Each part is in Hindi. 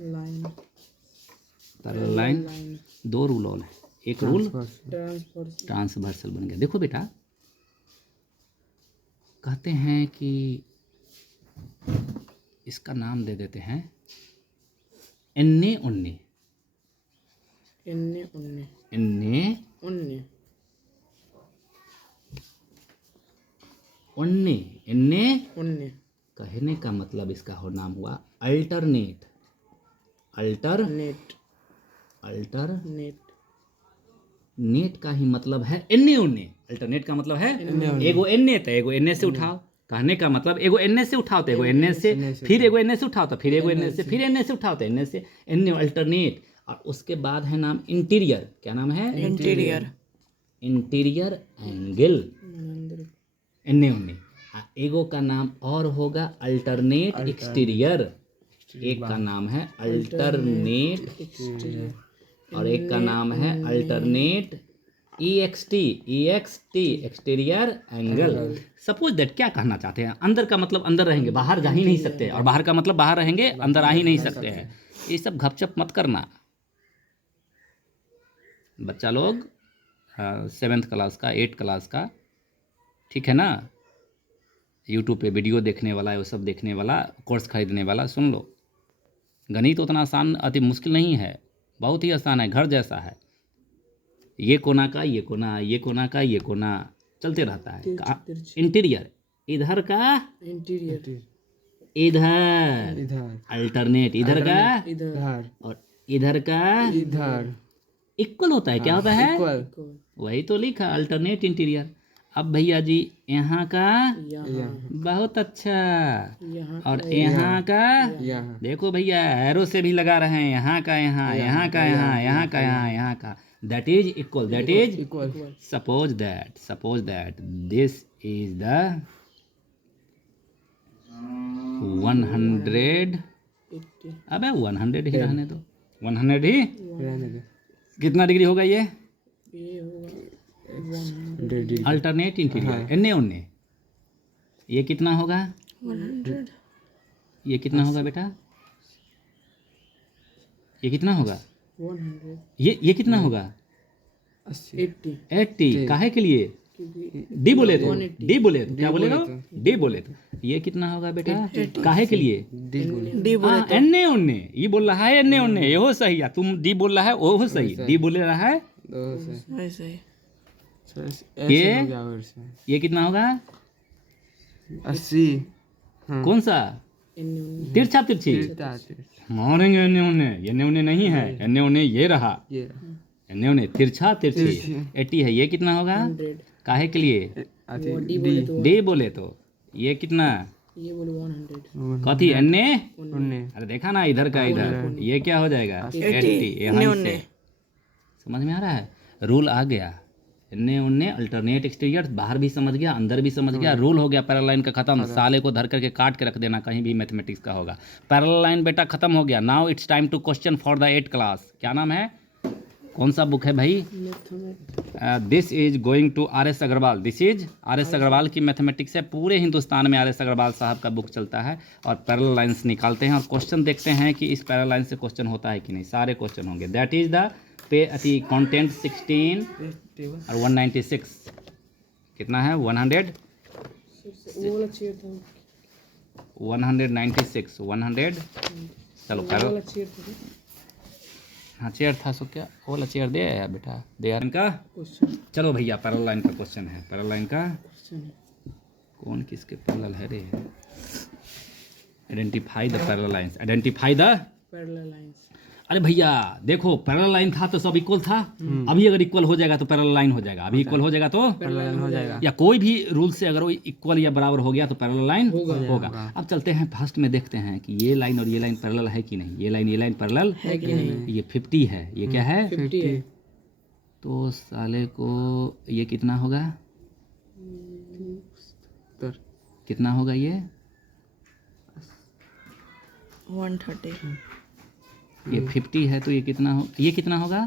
लाइन, पैरेलल लाइन, दो रूल और है, एक रूल ट्रांसवर्स, ट्रांसवर्सल बन गया। देखो बेटा, कहते हैं कि इसका नाम दे देते हैं एन्ने उन्ने, एन्ने उन्ने, एन्ने उन्ने, उन्ने, एन्ने उन्ने, कहने का मतलब इसका हो नाम हुआ alternate, alter net, alter net, net का ही मतलब है एन्ने उन्ने। अल्टरनेट का मतलब है एगो एन्ने, तो एगो एन्ने से उठाओ। कहने का मतलब एगो एन्ने से उठाओ तो एगो एन्ने से, फिर एगो एन्ने से उठाओ तो फिर एगो एन्ने से, फिर एन्ने से उठाओ तो एन्ने से, एन्ने अल्टरनेट। और उसके बाद है नाम इंटीरियर। क्या नाम है? इंटीरियर, इंटीरियर एंगल, एन्ने उन्ने। एगो का नाम और होगा अल्टरनेट एक्सटीरियर, एक का नाम है अल्टरनेट और एक का नाम है alternate EXT, exterior angle. Suppose that, क्या कहना चाहते हैं? अंदर का मतलब अंदर रहेंगे, बाहर जा ही नहीं सकते, और बाहर का मतलब बाहर रहेंगे, अंदर आ ही नहीं सकते हैं। ये सब घपचप मत करना बच्चा लोग। 7th क्लास का, 8th क्लास का, ठीक है ना? यूट्यूब पे वीडियो देखने वाला है, वो सब देखने वाला, कोर्स खरीदने वाला, सुन लो। गणित उतना आसान, अति मुश्किल नहीं है, बहुत ही आसान है, घर जैसा है। ये कोना का ये कोना, ये कोना का ये कोना, चलते रहता है। इंटीरियर, इधर का इंटीरियर, इधर, इधर, अल्टरनेट इधर का, इधर, और इधर का इधर, इक्वल होता है। क्या होता है? इक्वल, वही तो लिखा, अल्टरनेट इंटीरियर। अब भैया जी, यहाँ का यहाँ, बहुत अच्छा, यहाँ, और यहाँ का यहाँ, देखो भैया, एरो से भी लगा रहे हैं, यहाँ का यहाँ, यहाँ का यहाँ, यहाँ का यहाँ, यहाँ का, that is equal, that is equal, suppose that this is the 100। 80, अबे 100 ही रहने दो, 100 ही। रहने दे, कितना डिग्री होगा ये? ये होगा 100, अल्टरनेट इंटीरियर, एन्ने उन्ने। ये कितना होगा? 100, ये कितना होगा बेटा? ये कितना होगा? 100, ये कितना होगा? 80, 80, 80। काहे के लिए? क्योंकि डी बोले तो, डी बोले तो, क्या बोले बोले तो? डी बोले तो। ये कितना होगा बेटा? काहे के लिए? डी बोले, तो। डी हाँ, एन्ने उन्ने। ये बोल रहा है एन्ने उन्ने, ये हो सही है। तुम डी बोल रहा है, वो हो सही। डी बोले रहा है, दो से, वैसे ही, ऐसे ये हो गया वैसे, ये कितना होगा? 80, हाँ, कौन सा? इन्ने उन्ने, तिरछा तिरछी मारेंगे एन्ने उन्ने। ये एन्ने उन्ने नहीं है, एन्ने उन्ने ये रहा, ये एन्ने उन्ने तिरछा तिरछी। तिरछी। 80 है। ये कितना होगा? 100, काहे के लिए? आती वो डी बोले तो डी बोले तो। ये कितना? ये बोले 100, कथी? एन्ने। उन्ने, अरे देखा ना, इधर का इधर, ये क्या हो जाएगा? 80। यहाँ से समझ में आ रहा है? रूल आ गया, एन्ने उन्ने, अल्टरनेट एक्सटीरियर, बाहर भी समझ गया, अंदर भी समझ गया। रूल हो गया पैरेलल लाइन का खत्म। साले को धर करके काट के रख देना, कहीं भी मैथमेटिक्स का होगा। पैरेलल लाइन बेटा खत्म हो गया। Now it's time to question for the 8th class. क्या नाम है? कौन सा बुक है भाई? This is going to RS Agarwal. This is RS Agarwal की मैथमेटिक्स है। पूरे हिंदुस्तान में RS अग्रवाल साहब का बुक चलता है, और पैरेलल लाइंस निकालते हैं और क्वेश्चन देखते हैं कि इस पैरेलल लाइन से क्वेश्चन होता है कि नहीं। सारे क्वेश्चन होंगे। दैट इज द कंटेंट 16 और 196 कितना है? 100, वो वाला चेयर था, 196, 100। चलो वो करो। वाला चेयर था, हाँ चेयर था, सो क्या वो वाला चेयर दे यार बेटा, दे यार इनका। क्वेश्चन, चलो भैया, पैरेलल लाइन का क्वेश्चन है। पैरेलल लाइन का क्वेश्चन, कौन किसके पैरेलल है रे? Identify the parallel lines, identify the. Parallel lines, अरे भैया देखो, पैरेलल लाइन था तो सब इक्वल था। अभी अगर इक्वल हो जाएगा तो पैरेलल लाइन हो जाएगा। अभी इक्वल हो जाएगा तो, पैरेलल हो जाएगा, या कोई भी रूल से अगर वो इक्वल या बराबर हो गया तो पैरेलल लाइन होगा। अब चलते हैं फर्स्ट में, देखते हैं कि ये लाइन और ये लाइन पैरेलल है कि नहीं। ये लाइन पैरेलल है कि नहीं? ये 50 है। ये क्या है? 50 है, तो साले को ये कितना होगा? तर कितना होगा ये? 130, ये 50 है तो ये कितना होगा?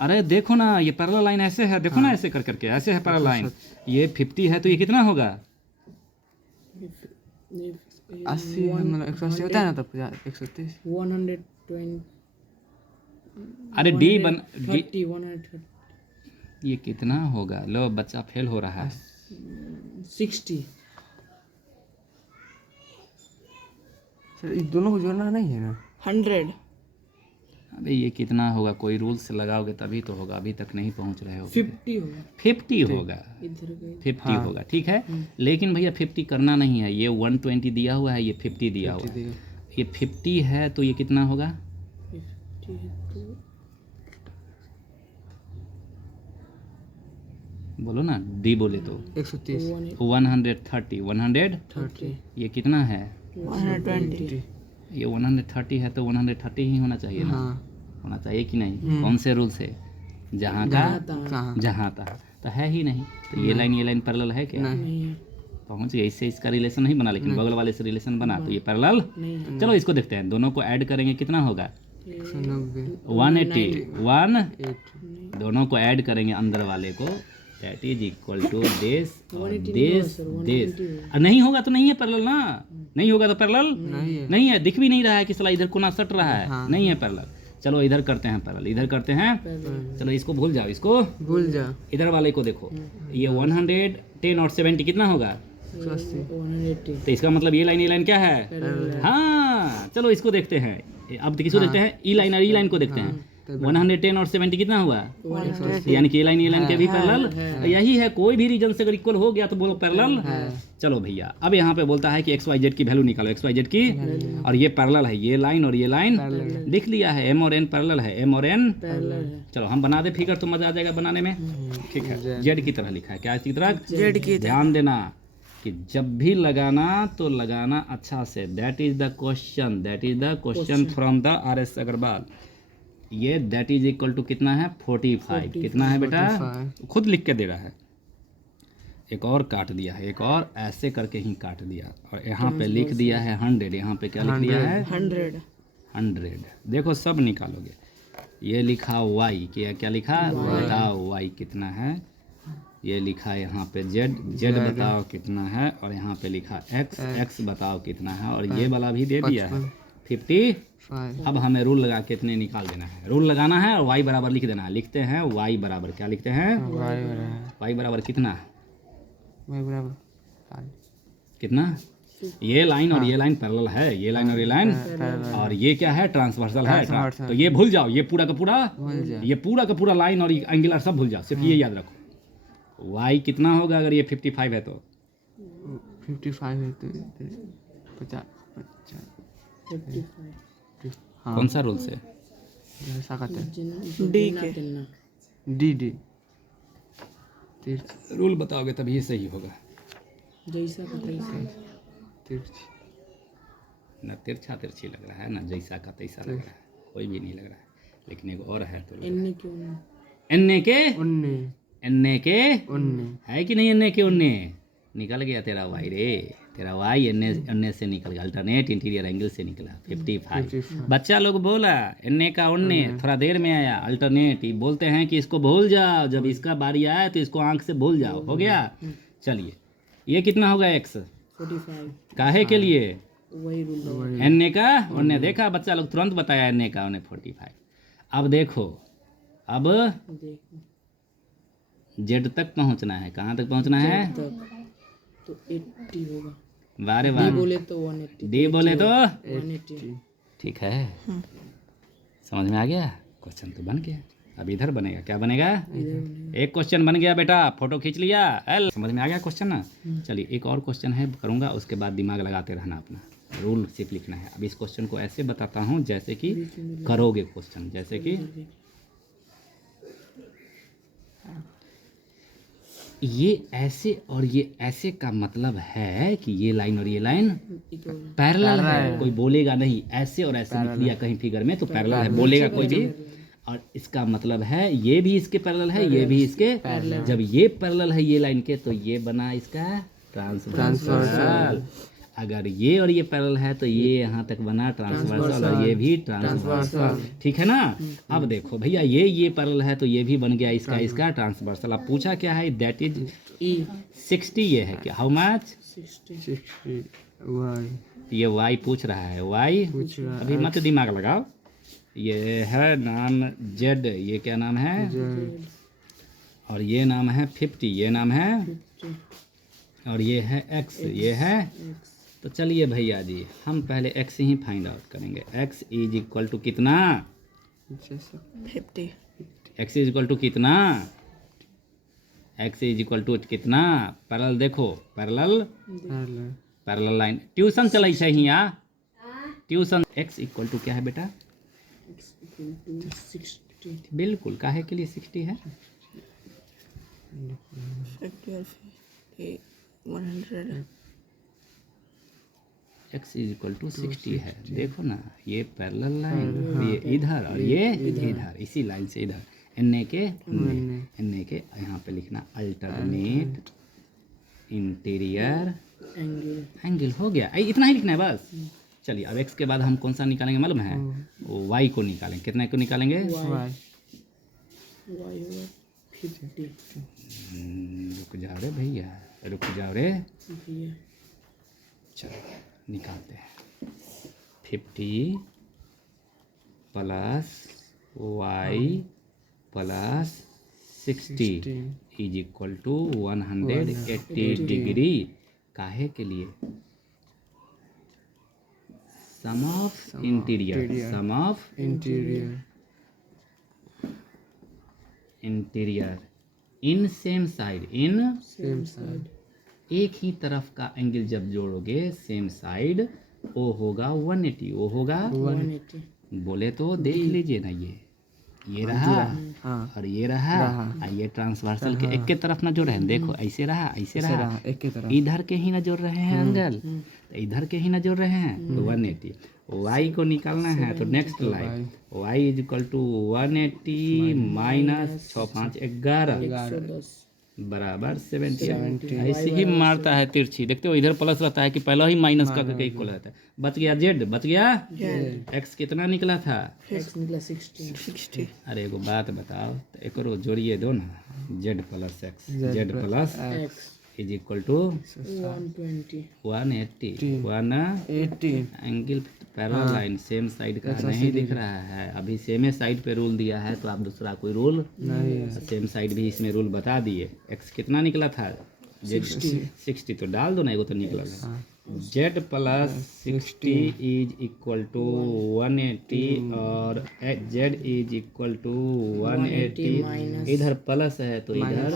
अरे देखो ना, ये पैरेलल लाइन ऐसे है, देखो ना, ऐसे कर करके ऐसे है पैरेलल लाइन। ये 50 है तो ये कितना होगा? 80 मतलब 180 होता है ना, तो 50 130 120 अरे डी बन डी 30 130 ये कितना होगा? लो बच्चा फेल हो रहा है। 60 सर ये दोनों को जोड़ना नहीं है ना? 100 अबे ये कितना होगा? कोई रूल से लगाओगे तभी तो होगा, अभी तक नहीं पहुंच रहे हो। 50 होगा 50 होगा, इधर गए 50 होगा, ठीक है। लेकिन भैया 50 करना नहीं है, ये 120 दिया हुआ है, ये 50 दिया हुआ है। ये 50 है तो ये कितना होगा? 50 है तो बोलो ना, डी बोले तो 130 130 130 ये कितना है? 120 ये 130 है तो 130 ही होना चाहिए ना, हाँ होना चाहिए कि नहीं? कौन से रूल से? जहाँ का कहाँ जहाँ था तो है ही नहीं, तो ये लाइन पैरेलल है क्या? नहीं है पहुंच गया, इससे इसका रिलेशन नहीं बना, लेकिन बगल वाले से रिलेशन बना, तो ये पैरेलल। नहीं है चलो इसको देखते हैं, दोनों को ऐड करेंगे कितना होगा? 190 180 1 8 दोनों को ऐड करेंगे अंदर वाले को, that is equal to this this this. नहीं होगा तो नहीं है पैरेलल ना, नहीं होगा तो पैरेलल नहीं है। नहीं है। दिख भी नहीं रहा है कि साला इधर कोना सट रहा है, नहीं है पैरेलल। चलो इधर करते हैं पैरेलल, इधर करते हैं। चलो इसको भूल जाओ, इसको भूल जा इधर वाले को देखो, ये 110 और 70 कितना होगा? 180 तो इसका मतलब ये लाइन क्या है? हाँ चलो इसको देखते हैं, अब किसको देखते हैं? ई लाइन और ई लाइन को देखते हैं। 110 और 70 कितना हुआ? यानी कि ये लाइन के भी पैरेलल, तो यही है। कोई भी रीजन से अगर इक्वल हो गया तो बोलो पैरेलल। चलो भैया अब यहाँ पे बोलता है कि एक्स वाई जेड की वैल्यू निकालो, एक्स वाई जेड की, और ये पैरेलल है, ये लाइन और ये लाइन लिख लिया है, एम और एन पैरेलल है, एम और एन। चलो हम बना दे फिगर तो मजा आ जाएगा बनाने में, ठीक है। जेड की तरह लिखा है, क्या की तरह? जेड की। ध्यान देना कि जब भी लगाना तो लगाना अच्छा से, that is the question, that is the question from the R S Agarwal. ये दैट इज इक्वल टू कितना है? 45 कितना है बेटा? खुद लिख के दे रहा है। एक और काट दिया है, एक और ऐसे करके ही काट दिया, और यहाँ पे लिख दिया है 100, यहाँ पे क्या लिख दिया है? 100। देखो सब निकालोगे, ये लिखा y, क्या लिखा? बताओ y कितना है? ये लिखा है यहाँ पे z बताओ कितना है, और यहाँ पे लिखा x बताओ कितना है, और ये वाला भी दे दिया है 50। अब हमें रूल लगा के इतने निकाल देना है, रूल लगाना है और y बराबर लिख देना है। लिखते हैं y बराबर, क्या लिखते हैं? y बराबर कितना? कितना? ये लाइन और ये लाइन पैरेलल है, ये लाइन और ये लाइन, और ये क्या है? ट्रांसवर्सल है। तो ये भूल जाओ, ये पूरा का पूरा, ये पूरा का पूरा लाइन और एंगुलर सब भूल जाओ, सिर्फ ये याद रखो। y कितना होगा अगर ये 55 है तो? 55 है तो 50 हाँ कौन सा रूल से? ऐसा करते हैं डी के डी रूल बताओगे तभी सही होगा। जैसा का तैसा तिरछी ना तिरछा तिरछी लग रहा है, ना जैसा का तैसा लग रहा है, कोई भी नहीं लग रहा है। लेकिन एक और है तो इनने क्यों नहीं? एन्ने के उन्ने एन्ने के उन्ने है कि नहीं? एन्ने के उन्ने निकल गया तेरा वाई रे, तेरा वाई एन्ने से निकल गया, अल्टरनेट इंटीरियर एंगल से निकला 55। बच्चा लोग बोला एन्ने का उन्ने, थोड़ा देर में आया अल्टरनेट। बोलते हैं कि इसको भूल जाओ, जब इसका बारी आया तो इसको आंख से भूल जाओ, हो गया। चलिए ये कितना होगा? x 45 काहे के लिए? वही रूल एन्ने का उन्ने। देखा बच्चा लोग तुरंत बताया एन्ने का उन्ने 45। अब देखो, अब देखो जेड तक पहुंचना है। कहाँ तक पहुंचना है? तो 80 होगा। बारे डी बार बोले तो 180, डी बोले तो 180। ठीक है, समझ में आ गया। क्वेश्चन तो बन गया, अब इधर बनेगा, क्या बनेगा? एक क्वेश्चन बन गया बेटा, फोटो खींच लिया। समझ में आ गया क्वेश्चन ना? चलिए एक और क्वेश्चन है करूँगा, उसके बाद दिमाग लगाते रहना अपना, रूल सिर्फ लिखना है। अब इस क्वेश्चन को ऐसे बताता हूँ जैसे कि करोगे क्वेश्चन, जैसे कि ये ऐसे और ये ऐसे का मतलब है कि ये लाइन और ये लाइन पैरेलल है। कोई बोलेगा नहीं ऐसे और ऐसे लिख लिया कहीं फिगर में तो पैरेलल है, बोलेगा कोई भी। और इसका मतलब है ये भी इसके पैरेलल है, ये भी इसके। जब ये पैरेलल है ये लाइन के तो ये बना इसका ट्रांसवर्सल। अगर ये और ये पैरेलल है तो ये यहाँ तक बना ट्रांसवर्सल और ये भी ट्रांसवर्सल, ठीक है ना। अब देखो भैया ये पैरेलल है तो ये भी बन गया इसका ट्रांसवर्सल। अब पूछा क्या है? That is 60। ये है क्या? How much? 60 वाई ये वाई पूछ रहा है, वाई पूछ रहा अभी मत दिमाग लगाओ। ये है नाम जेड, ये क्या नाम है, जेड और ये नाम है 50, ये नाम है, 50 और ये है एक्स, ये है। x तो चलिए भैया जी, हम पहले एक्स ही फाइंड आउट करेंगे। एक्स इज इक्वल टू कितना, जैसा 50 एक्स इज इक्वल टू कितना, एक्स इज इक्वल टू कितना, पैरेलल देखो, parallel parallel parallel line tuition चलै छै हियाँ, ट्यूशन। एक्स इक्वल टू क्या है बेटा, x equal to 60 बिल्कुल, काहे के लिए 60 है, 100 एक्स इज इक्वल टू 60 है। देखो ना, ये पैरेलल लाइन, ये इधर और ये इधर, इसी लाइन से इधर, एन के एन के यहाँ पे लिखना अल्टरनेट इंटीरियर एंगल एंगल, हो गया। इतना ही लिखना है बस। चलिए अब एक्स के बाद हम कौन सा निकालेंगे मालूम है, वाई को निकालेंगे। कितने को निकालेंगे, वाई y होगा 50 रुक जाओ रे भैया, रुक जाओ रे, भैया चलो निकालते हैं। 50 plus Y plus 60 is equal to 180 degree. काहे के लिए, sum of interior, sum of interior interior in same side, in same side एक ही तरफ का एंगल जब जोड़ोगे सेम साइड, वो होगा 180, वो होगा 180 बोले तो देख लीजिए ना, ये रहा हाँ और ये रहा, और ये ट्रांसवर्सल के एक के तरफ ना जोड़ रहे हैं, देखो ऐसे रहा, ऐसे रहा, एक की तरफ इधर के ही ना जोड़ रहे हैं एंगल, तो इधर के ही ना जोड़ रहे हैं, तो 180। वाई को निकालना है तो next line, Y is equal to 180 minus 6 5 11 110 बराबर 70। ऐसे ही मारता है तिरछी, देखते हो इधर प्लस रहता है कि पहला ही माइनस का करके इक्वल रहता है। बच गया जेड, बच गया एक्स कितना निकला था, x निकला 60 अरे एगो बात बताओ, तो एकरो जोड़िए दो ना, Z plus X, Z plus x is equal to 120 180 1 angle parallel line same side का नहीं दिख रहा है, अभी सेम साइड पे रूल दिया है, तो आप दूसरा कोई रूल नहीं, सेम साइड भी इसमें रूल बता दिए। एक्स कितना निकला था, जेड 60, तो डाल दो ना, एगो तो निकला है। Z plus 60 is equal to 180 और जेड इज इक्वल टू 180, इधर प्लस है तो इधर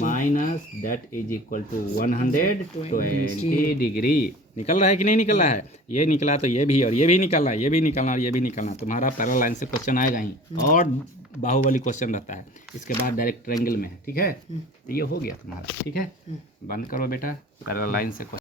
minus, that is equal to 120 degree. निकल रहा है कि नहीं निकल रहा है, ये निकला तो ये भी, और ये भी निकलना है, ये भी निकलना और ये भी निकलना। तुम्हारा पैरेलल लाइन से क्वेश्चन आएगा ही, और बाहुबली क्वेश्चन रहता है, इसके बाद डायरेक्ट ट्रायंगल में है, ठीक है। तो ये हो गया तुम्हारा, ठीक है, बंद करो बेटा, पैरेलल लाइन से